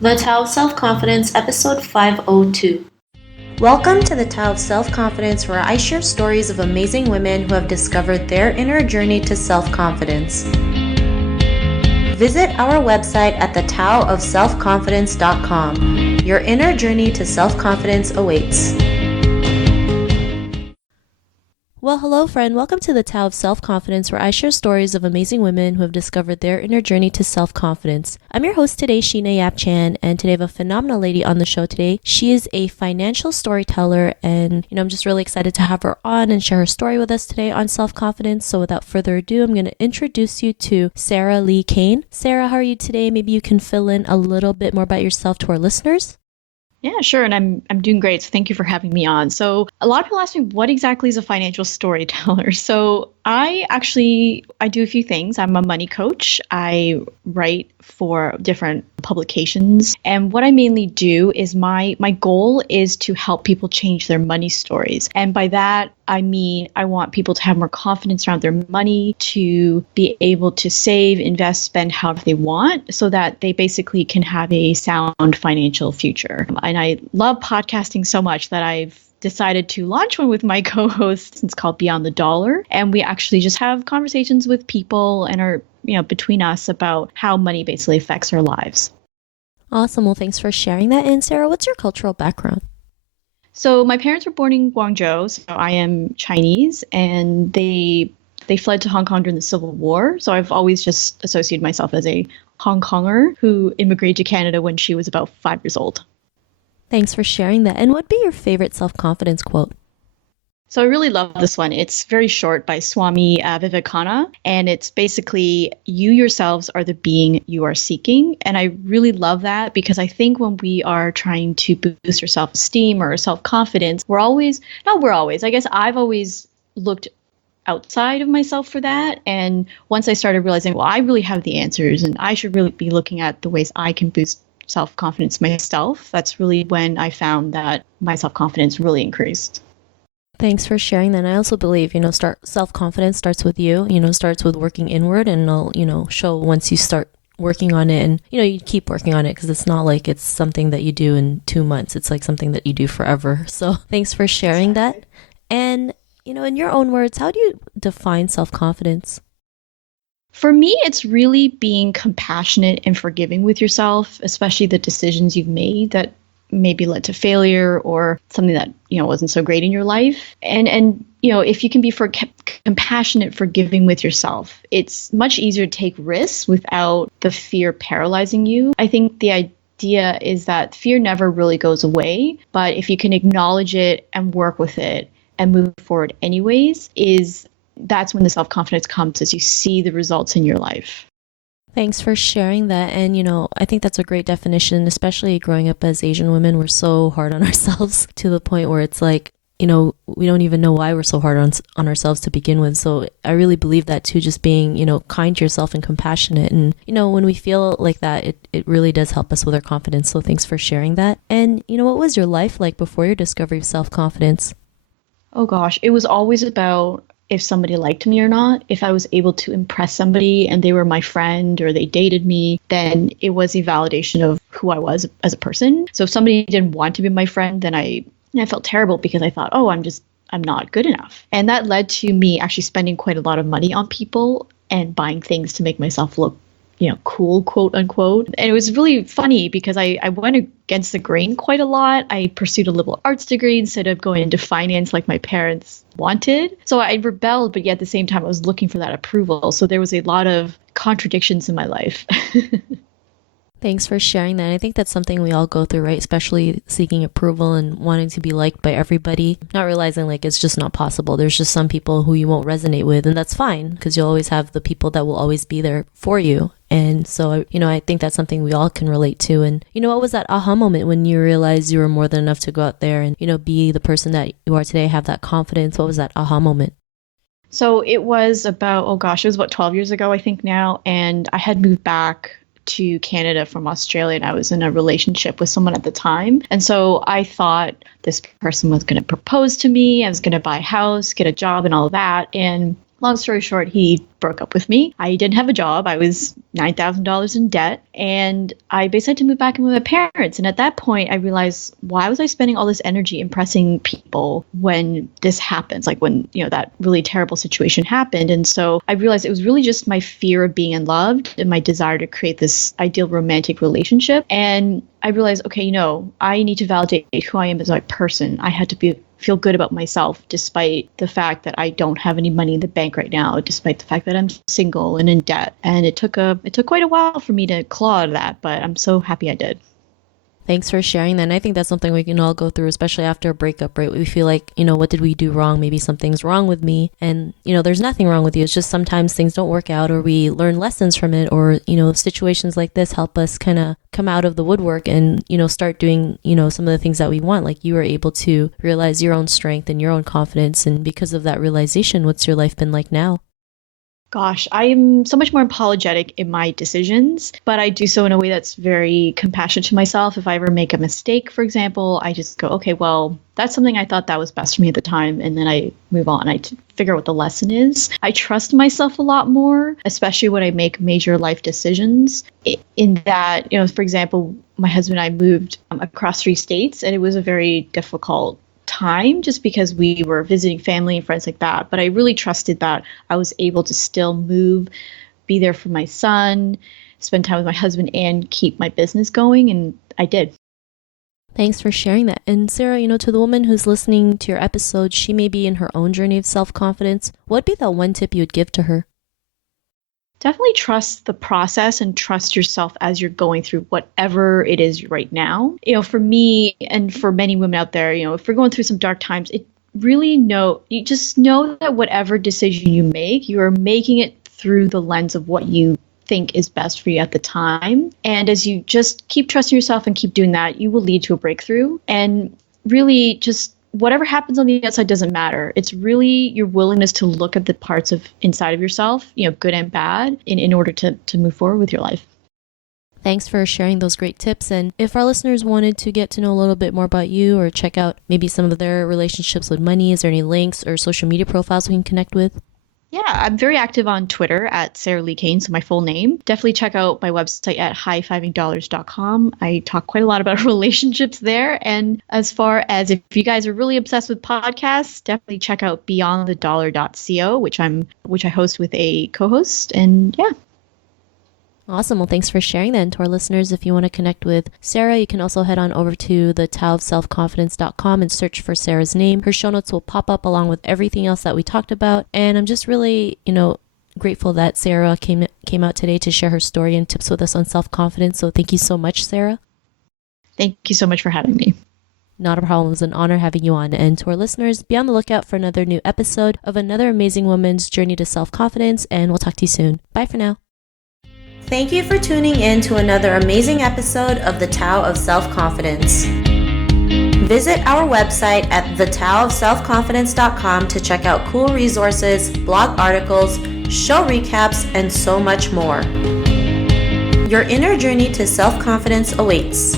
The Tao of Self-Confidence, Episode 502. Welcome to the Tao of Self-Confidence, where I share stories of amazing women who have discovered their inner journey to self-confidence. Visit our website at thetaoofselfconfidence.com. Your inner journey to self-confidence awaits. Well, hello friend. Welcome to the Tao of Self-Confidence, where I share stories of amazing women who have discovered their inner journey to self-confidence. I'm your host today, Sheena Yap Chan, and today I have a phenomenal lady on the show today. She is a financial storyteller, and I'm just really excited to have her on and share her story with us today on self-confidence. So without further ado, I'm going to introduce you to Sarah Li Cain. Sarah, how are you today? Maybe you can fill in a little bit more about yourself to our listeners. Yeah, sure. And I'm doing great. So thank you for having me on. So a lot of people ask me, what exactly is a financial storyteller? So I do a few things. I'm a money coach. I write for different publications. And what I mainly do is my goal is to help people change their money stories. And by that, I mean, I want people to have more confidence around their money, to be able to save, invest, spend however they want, so that they basically can have a sound financial future. And I love podcasting so much that I've decided to launch one with my co-hosts. It's called Beyond the Dollar. And we actually just have conversations with people and are, between us about how money basically affects our lives. Awesome. Well, thanks for sharing that. And Sarah, what's your cultural background? So my parents were born in Guangzhou, so I am Chinese, and they fled to Hong Kong during the Civil War. So I've always just associated myself as a Hong Konger who immigrated to Canada when she was about 5 years old. Thanks for sharing that. And what'd be your favorite self-confidence quote? So I really love this one. It's very short, by Swami Vivekananda, and it's basically, you yourselves are the being you are seeking. And I really love that, because I think when we are trying to boost our self-esteem or self-confidence, I guess I've always looked outside of myself for that. And once I started realizing, well, I really have the answers and I should really be looking at the ways I can boost self-confidence myself, that's really when I found that my self-confidence really increased. Thanks for sharing that. And I also believe, self-confidence starts with you, starts with working inward, and it'll, show once you start working on it, and, you keep working on it, because it's not like it's something that you do in 2 months. It's like something that you do forever. So thanks for sharing that. And, in your own words, how do you define self-confidence? For me, it's really being compassionate and forgiving with yourself, especially the decisions you've made that maybe led to failure or something that, wasn't so great in your life. And if you can be compassionate, forgiving with yourself, it's much easier to take risks without the fear paralyzing you. I think the idea is that fear never really goes away, but if you can acknowledge it and work with it and move forward anyways, that's when the self-confidence comes, as you see the results in your life. Thanks for sharing that. And, I think that's a great definition, especially growing up as Asian women. We're so hard on ourselves to the point where it's like, we don't even know why we're so hard on ourselves to begin with. So I really believe that too, just being, kind to yourself and compassionate. And, when we feel like that, it really does help us with our confidence. So thanks for sharing that. And, what was your life like before your discovery of self-confidence? Oh gosh, it was always about if somebody liked me or not. If I was able to impress somebody and they were my friend or they dated me, then it was a validation of who I was as a person. So if somebody didn't want to be my friend, then I felt terrible, because I thought, oh, I'm not good enough. And that led to me actually spending quite a lot of money on people and buying things to make myself look, cool, quote unquote. And it was really funny, because I went against the grain quite a lot. I pursued a liberal arts degree instead of going into finance like my parents wanted. So I rebelled, but yet at the same time, I was looking for that approval. So there was a lot of contradictions in my life. Thanks for sharing that. I think that's something we all go through, right? Especially seeking approval and wanting to be liked by everybody, not realizing like it's just not possible. There's just some people who you won't resonate with, and that's fine, because you'll always have the people that will always be there for you. And so, I think that's something we all can relate to. And, what was that aha moment when you realized you were more than enough to go out there and, be the person that you are today, have that confidence? What was that aha moment? So it was about, it was about 12 years ago, I think now. And I had moved back to Canada from Australia, and I was in a relationship with someone at the time. And so I thought this person was going to propose to me. I was going to buy a house, get a job, and all of that. And Long story short, he broke up with me. I didn't have a job. I was $9,000 in debt. And I basically had to move back in with my parents. And at that point, I realized, why was I spending all this energy impressing people when this happens? Like when, that really terrible situation happened. And so I realized it was really just my fear of being unloved and my desire to create this ideal romantic relationship. And I realized, okay, I need to validate who I am as a person. I had to feel good about myself, despite the fact that I don't have any money in the bank right now, despite the fact that I'm single and in debt. And it took quite a while for me to claw out of that, but I'm so happy I did. Thanks for sharing that. And I think that's something we can all go through, especially after a breakup, right? We feel like, what did we do wrong? Maybe something's wrong with me. And, there's nothing wrong with you. It's just sometimes things don't work out, or we learn lessons from it, or, situations like this help us kind of come out of the woodwork and, start doing, some of the things that we want. Like you were able to realize your own strength and your own confidence. And because of that realization, what's your life been like now? Gosh, I am so much more apologetic in my decisions, but I do so in a way that's very compassionate to myself. If I ever make a mistake, for example, I just go, okay, well, that's something I thought that was best for me at the time. And then I move on. I figure out what the lesson is. I trust myself a lot more, especially when I make major life decisions. In that, for example, my husband and I moved across 3 states, and it was a very difficult time just because we were visiting family and friends like that. But I really trusted that I was able to still move, be there for my son, spend time with my husband, and keep my business going. And I did. Thanks for sharing that. And Sarah, to the woman who's listening to your episode, she may be in her own journey of self-confidence. What'd be that one tip you would give to her? Definitely trust the process and trust yourself as you're going through whatever it is right now. For me and for many women out there, if we're going through some dark times, you just know that whatever decision you make, you are making it through the lens of what you think is best for you at the time. And as you just keep trusting yourself and keep doing that, you will lead to a breakthrough. And really just whatever happens on the outside doesn't matter. It's really your willingness to look at the parts of inside of yourself, good and bad, in order to move forward with your life. Thanks for sharing those great tips. And if our listeners wanted to get to know a little bit more about you or check out maybe some of their relationships with money, is there any links or social media profiles we can connect with? Yeah, I'm very active on Twitter at Sarah Li Cain, so my full name. Definitely check out my website at highfivingdollars.com. I talk quite a lot about relationships there. And as far as if you guys are really obsessed with podcasts, definitely check out beyondthedollar.co, which I host with a co-host. And yeah. Awesome. Well, thanks for sharing that. And to our listeners, if you want to connect with Sarah, you can also head on over to the taoofselfconfidence.com and search for Sarah's name. Her show notes will pop up along with everything else that we talked about. And I'm just really, grateful that Sarah came out today to share her story and tips with us on self-confidence. So thank you so much, Sarah. Thank you so much for having me. Not a problem. It was an honor having you on. And to our listeners, be on the lookout for another new episode of another amazing woman's journey to self-confidence. And we'll talk to you soon. Bye for now. Thank you for tuning in to another amazing episode of The Tao of Self-Confidence. Visit our website at thetaoofselfconfidence.com to check out cool resources, blog articles, show recaps, and so much more. Your inner journey to self-confidence awaits.